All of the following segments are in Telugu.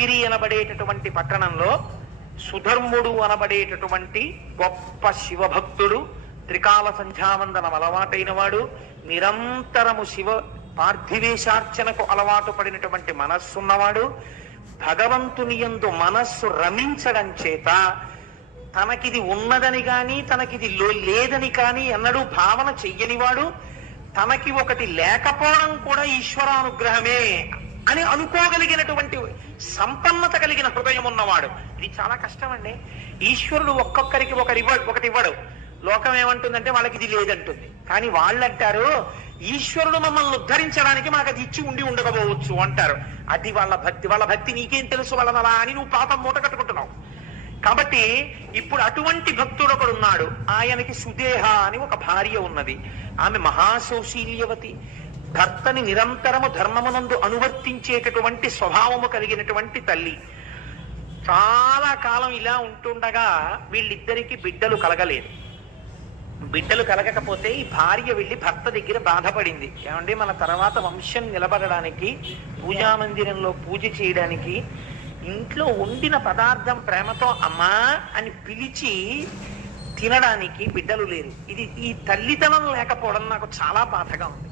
భక్తగిరి అనబడేటటువంటి పట్టణంలో సుధర్ముడు అనబడేటటువంటి గొప్ప శివభక్తుడు త్రికాల సంధ్యావందనం అలవాటైన వాడు నిరంతరము శివ పార్థివేశార్చనకు అలవాటు పడినటువంటి మనస్సున్నవాడు. భగవంతుని ఎందు మనస్సు రమించడం చేత తనకిది ఉన్నదని కానీ తనకిది లేదని కానీ ఎన్నడూ భావన చెయ్యనివాడు. తనకి ఒకటి లేకపోవడం కూడా ఈశ్వరానుగ్రహమే. అని అనుకోగలిగినటువంటి సంపన్నత కలిగిన హృదయం ఉన్నవాడు. ఇది చాలా కష్టం అండి ఈశ్వరుడు ఒక్కొక్కరికి ఒకరి ఒకటి ఇవ్వడు. లోకం ఏమంటుందంటే వాళ్ళకి ఇది లేదంటుంది. కానీ వాళ్ళు అంటారు ఈశ్వరుడు మమ్మల్ని ఉద్ధరించడానికి మాకు అది ఇచ్చి ఉండి ఉండకపోవచ్చు అంటారు. అది వాళ్ళ భక్తి. వాళ్ళ భక్తి నీకేం తెలుసు? వాళ్ళనలా అని నువ్వు పాపం మూట కట్టుకుంటున్నావు. కాబట్టి ఇప్పుడు అటువంటి భక్తుడు ఒకడు ఉన్నాడు. ఆయనకి సుదేహ అని ఒక భార్య ఉన్నది. ఆమె మహాసౌశీల్యవతి భర్తని నిరంతరము ధర్మమునందు అనువర్తించేటటువంటి స్వభావము కలిగినటువంటి తల్లి. చాలా కాలం ఇలా ఉంటుండగా వీళ్ళిద్దరికి బిడ్డలు కలగలేదు. బిడ్డలు కలగకపోతే ఈ భార్య వెళ్ళి భర్త దగ్గర బాధపడింది. ఏమంటే మన తర్వాత వంశం నిలబడడానికి పూజా మందిరంలో పూజ చేయడానికి ఇంట్లో వండిన పదార్థం ప్రేమతో అమ్మా అని పిలిచి తినడానికి బిడ్డలు లేరు. ఇది ఈ తల్లితనం లేకపోవడం నాకు చాలా బాధగా ఉంది.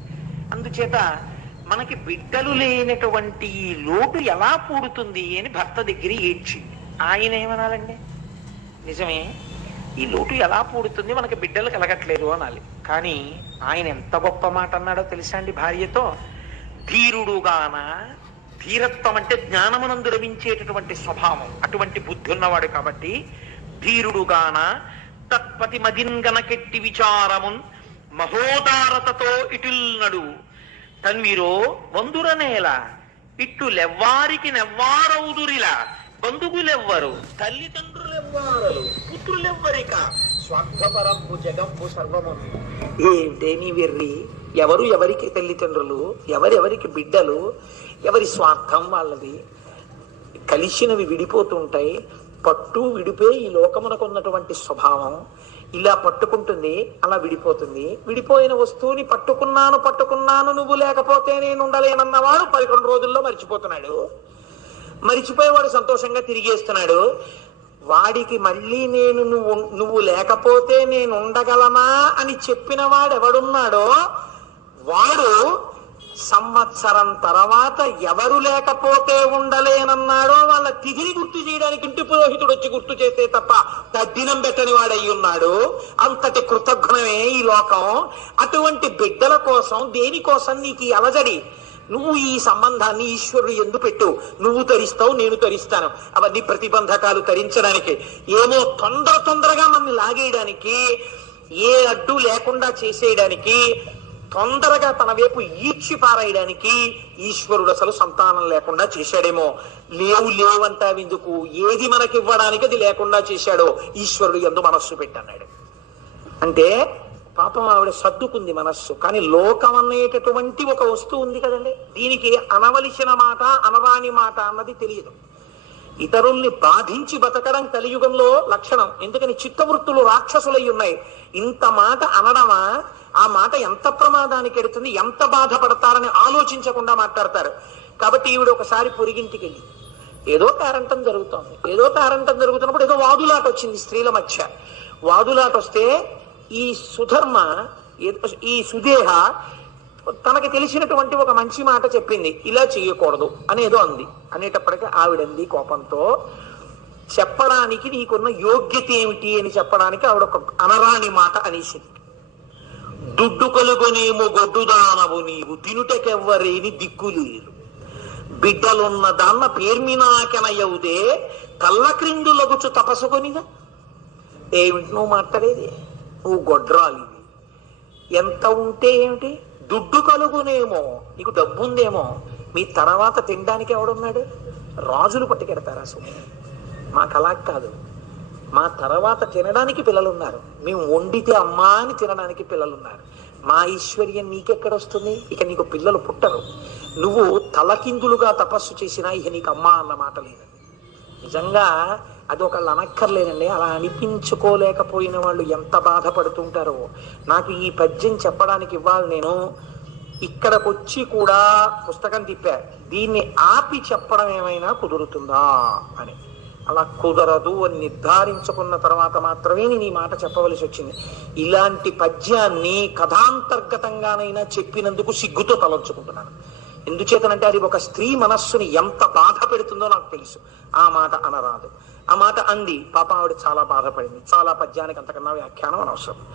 అందుచేత మనకి బిడ్డలు లేనటువంటి ఈ లోటు ఎలా పూడుతుంది అని భర్త దగ్గర ఏడ్చింది. ఆయన ఏమనాలండి? నిజమే ఈ లోటు ఎలా పూడుతుంది మనకి బిడ్డలు కలగట్లేదు అనాలి. కానీ ఆయన ఎంత గొప్ప మాట అన్నాడో తెలుసా అండి భార్యతో? ధీరుడుగాన ధీరత్వం అంటే జ్ఞానమునందు రమించేటటువంటి స్వభావం. అటువంటి బుద్ధి ఉన్నవాడు కాబట్టి ధీరుడుగాన తత్పతి మదింగనకెట్టి విచారమున్ మహోదారతతో ఇటుల్నడు తన్వీరో వందురనేల ఇట్టు లెవ్వారికి నెవ్వారౌదురిలా బంధువులెవ్వరు తల్లిదండ్రులెవ్వారలు పుత్రులెవ్వరిక స్వార్థపరంపు జగంపు సర్వము. ఏమిటే నీ వెర్రి? ఎవరు ఎవరికి తల్లిదండ్రులు? ఎవరెవరికి బిడ్డలు? ఎవరి స్వార్థం వాళ్ళది? కలిసినవి విడిపోతుంటాయి పట్టు విడిపే ఈ లోకమునకు ఉన్నటువంటి స్వభావం. ఇలా పట్టుకుంటుంది అలా విడిపోతుంది. విడిపోయిన వస్తువుని పట్టుకున్నాను పట్టుకున్నాను నువ్వు లేకపోతే నేను ఉండలేనన్నవాడు పదకొండు రోజుల్లో మర్చిపోతున్నాడు. మరిచిపోయేవాడు సంతోషంగా తిరిగేస్తున్నాడు. వాడికి మళ్ళీ నేను నువ్వు నువ్వు లేకపోతే నేను ఉండగలనా అని చెప్పిన వాడు ఎవడున్నాడో వాడు సంవత్సరం తర్వాత ఎవరు లేకపోతే ఉండలేనన్నాడో వాళ్ళ తిథిని గుర్తు చేయడానికి ఇంటి పురోహితుడు వచ్చి గుర్తు చేస్తే తప్ప తద్దినం పెట్టని వాడై ఉన్నాడు. అంతటి కృతజ్ఞమే ఈ లోకం. అటువంటి బిడ్డల కోసం దేనికోసం నీకు ఈ అలజడి? నువ్వు ఈ సంబంధాన్ని ఈశ్వరుడు ఎందు పెట్టు? నువ్వు తరిస్తావు నేను తరిస్తాను. అవన్నీ ప్రతిబంధకాలు తరించడానికి ఏమో తొందర తొందరగా మనల్ని లాగేయడానికి ఏ అడ్డు లేకుండా చేసేయడానికి తొందరగా తన వైపు ఈడ్చి పారేయడానికి ఈశ్వరుడు అసలు సంతానం లేకుండా చేశాడేమో. లేవు లేవంటావెందుకు ఏది మనకివ్వడానికి అది లేకుండా చేశాడో ఈశ్వరుడు ఎందు మనస్సు పెట్టన్నాడు. అంటే పాపం ఆవిడ సర్దుకుంది మనస్సు. కానీ లోకం అనేటటువంటి ఒక వస్తువు ఉంది కదండి. దీనికి అనవలసిన మాట అనరాని మాట అన్నది తెలియదు. ఇతరుల్ని బాధించి బతకడం కలియుగంలో లక్షణం. ఎందుకని చిత్తవృత్తులు రాక్షసులై ఉన్నాయి. ఇంత మాట అనడమా? ఆ మాట ఎంత ప్రమాదానికి ఎడుతుంది? ఎంత బాధపడతారని ఆలోచించకుండా మాట్లాడతారు. కాబట్టి ఈవిడ ఒకసారి పొరిగింటికి వెళ్ళి ఏదో పేరంటం జరుగుతోంది. ఏదో పేరంటం జరుగుతున్నప్పుడు ఏదో వాదులాట వచ్చింది స్త్రీల మధ్య. వాదులాట వస్తే ఈ సుధర్మ ఈ సుదేహ తనకి తెలిసినటువంటి ఒక మంచి మాట చెప్పింది ఇలా చేయకూడదు అనేదో అంది. అనేటప్పటికీ ఆవిడంది కోపంతో చెప్పడానికి నీకున్న యోగ్యత ఏమిటి అని చెప్పడానికి ఆవిడ ఒక అనరాని మాట అనేసింది. దుడ్డు కలుగునేమో గొడ్డుదానవు నీవు తినుటకెవ్వరేని దిక్కులేరు బిడ్డలున్న దాన్న పేర్మినాకెనయవుదే కళ్ళ క్రిందులగుచు తపసుకొనిగా ఏమిటి నువ్వు మాట్లాడేది? నువ్వు గొడ్రాలివి. ఎంత ఉంటే ఏమిటి? దుడ్డు కలుగునేమో నీకు డబ్బు ఉందేమో మీ తర్వాత తినడానికి ఎవడున్నాడు? రాజులు పట్టుకెడతారా సుమి? మాకు అలా కాదు. మా తర్వాత తినడానికి పిల్లలు ఉన్నారు మేము వండితే అమ్మా అని తినడానికి పిల్లలు ఉన్నారు మా ఐశ్వర్యం నీకెక్కడ వస్తుంది ఇక నీకు పిల్లలు పుట్టరు. నువ్వు తలకిందులుగా తపస్సు చేసినా ఇక నీకు అమ్మా అన్న మాట లేదు. నిజంగా అది ఒకళ్ళు అనక్కర్లేదండి. అలా అనిపించుకోలేకపోయిన వాళ్ళు ఎంత బాధపడుతుంటారో. నాకు ఈ పద్యం చెప్పడానికి ఇవ్వాలి నేను. ఇక్కడికొచ్చి కూడా పుస్తకం తిప్పారు దీన్ని ఆపి చెప్పడం ఏమైనా కుదురుతుందా? అని. అలా కుదరదు అని నిర్ధారించుకున్న తర్వాత మాత్రమే నేను ఈ మాట చెప్పవలసి వచ్చింది. ఇలాంటి పద్యాన్ని కథాంతర్గతంగానైనా చెప్పినందుకు సిగ్గుతో తలంచుకుంటున్నాను. ఎందుచేతనంటే అది ఒక స్త్రీ మనస్సుని ఎంత బాధ పెడుతుందో నాకు తెలుసు. ఆ మాట అనరాదు. ఆ మాట అంది. పాప ఆవిడ చాలా బాధపడింది. చాలా పద్యానికి అంతకన్నా వ్యాఖ్యానం అనవసరం.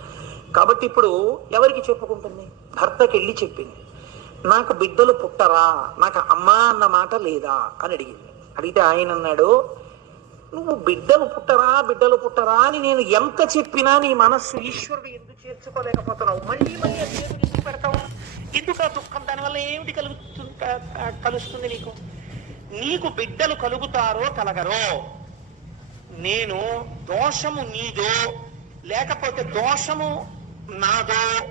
కాబట్టి ఇప్పుడు ఎవరికి చెప్పుకుంటుంది? భర్తకి వెళ్ళి చెప్పింది. నాకు బిడ్డలు పుట్టరా? నాకు అమ్మా అన్న మాట లేదా? అని అడిగింది. అడిగితే ఆయన అన్నాడు నువ్వు బిడ్డలు పుట్టరా? బిడ్డలు పుట్టరా? అని నేను ఎంత చెప్పినా నీ మనస్సు ఈశ్వరుడు ఎందుకు చేర్చుకోలేకపోతున్నావు? మళ్ళీ మళ్ళీ అది పెడతావు? ఎందుకు ఆ దుఃఖం దానివల్ల ఏమిటి కలుగుతుంది కలుస్తుంది నీకు? నీకు బిడ్డలు కలుగుతారో కలగరో నేను దోషము నీదో లేకపోతే దోషము నాదో.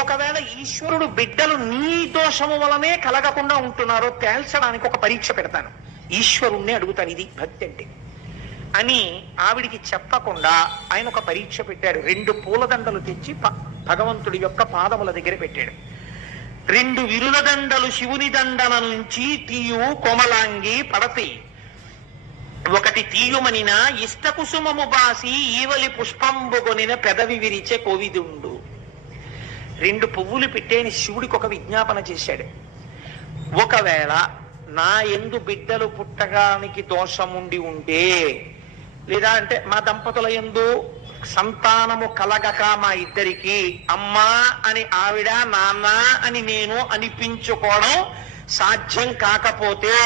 ఒకవేళ ఈశ్వరుడు బిడ్డలు నీ దోషము వలనే కలగకుండా ఉంటున్నారో తేల్చడానికి ఒక పరీక్ష పెడతాను. ఈశ్వరుణ్ణి అడుగుతాను ఇది భక్తి అంటే. అని ఆవిడికి చెప్పకుండా ఆయన ఒక పరీక్ష పెట్టాడు. రెండు పూలదండలు తెచ్చి ప- భగవంతుడి యొక్క పాదముల దగ్గర పెట్టాడు. రెండు విరుల దండలు శివుని దండల నుంచి తీయు కొమలాంగి పడతాయి ఒకటి తీయుమనిన ఇష్టకుసుమము బాసి ఈవలి పుష్పంబుగొనిన పెదవి విరిచే కోవిదుండు. రెండు పువ్వులు పెట్టేని శివుడికి ఒక విజ్ఞాపన చేశాడు. ఒకవేళ నా ఎందు బిడ్డలు పుట్టడానికి దోషముండి ఉంటే లేదా అంటే మా దంపతుల ఎందు సంతానము కలగక మా ఇద్దరికి అమ్మా అని ఆవిడ నాన్న అని నేను అనిపించుకోవడం సాధ్యం కాకపోతే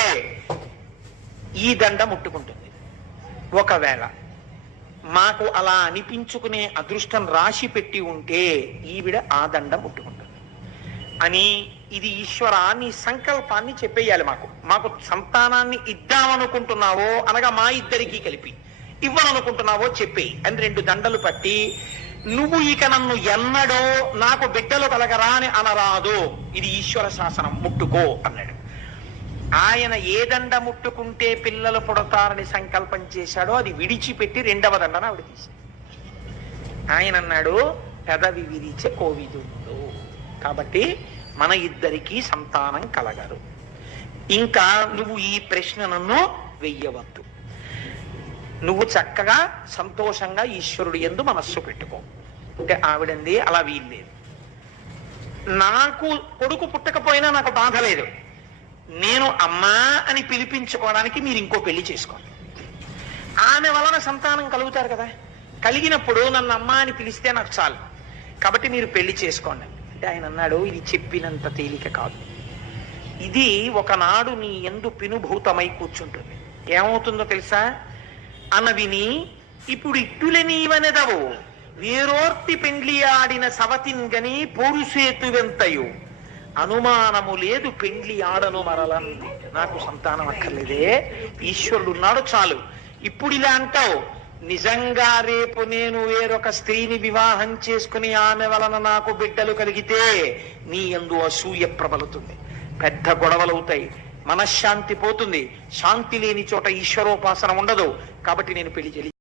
ఈ దండ ముట్టుకుంటుంది. ఒకవేళ మాకు అలా అనిపించుకునే అదృష్టం రాసి పెట్టి ఉంటే ఈవిడ ఆ దండ ముట్టుకుంటుంది. అని ఇది ఈశ్వర నీ సంకల్పాన్ని చెప్పేయాలి మాకు. మాకు సంతానాన్ని ఇద్దామనుకుంటున్నావో అనగా మా ఇద్దరికీ కలిపి ఇవ్వాలనుకుంటున్నావో చెప్పేయి. అని రెండు దండలు పట్టి నువ్వు ఇక నన్ను ఎన్నడో నాకు బిడ్డలు కలగరా అని అనరాదు. ఇది ఈశ్వర శాసనం. ముట్టుకో అన్నాడు. ఆయన ఏ దండ ముట్టుకుంటే పిల్లలు పుడతారని సంకల్పం చేశాడో అది విడిచిపెట్టి రెండవ దండన ఆవిడ తీశాడు ఆయన అన్నాడు పెదవి విరిచే కోవిదుడు. కాబట్టి మన ఇద్దరికీ సంతానం కలగరు. ఇంకా నువ్వు ఈ ప్రశ్న నన్ను వెయ్యవద్దు. నువ్వు చక్కగా సంతోషంగా ఈశ్వరుడు ఎందు మనస్సు పెట్టుకో. అంటే ఆవిడంది అలా వీల్లేదు. నాకు కొడుకు పుట్టకపోయినా నాకు బాధ లేదు. నేను అమ్మా అని పిలిపించుకోవడానికి మీరు ఇంకో పెళ్ళి చేసుకోండి. ఆమె వలన సంతానం కలుగుతారు కదా. కలిగినప్పుడు నన్ను అమ్మా అని పిలిస్తే నాకు చాలు. కాబట్టి మీరు పెళ్ళి చేసుకోండి. అంటే ఆయన అన్నాడు ఇది చెప్పినంత తేలిక కాదు. ఇది ఒకనాడు నీ ఎందు పినుభూతమై కూర్చుంటుంది. ఏమవుతుందో తెలుసా? అన్న విని ఇప్పుడు ఇట్టులెనీవనెదవు వేరోర్తి పెండ్లి ఆడిన సవతిన్ గని పోరుసేతువెంతయు అనుమానము లేదు పెండ్లి ఆడను మరలంది నాకు సంతానం అక్కర్లేదే. ఈశ్వరుడు ఉన్నాడు చాలు. ఇప్పుడు ఇలా అంటావు. నిజంగా రేపు నేను వేరొక స్త్రీని వివాహం చేసుకుని ఆమె వలన నాకు బిడ్డలు కలిగితే నీ ఎందు అసూయ ప్రబలుతుంది. పెద్ద గొడవలు అవుతాయి మనశ్శాంతి పోతుంది. శాంతి లేని చోట ఈశ్వరోపాసన ఉండదు. కాబట్టి నేను పెళ్ళి చెల్లి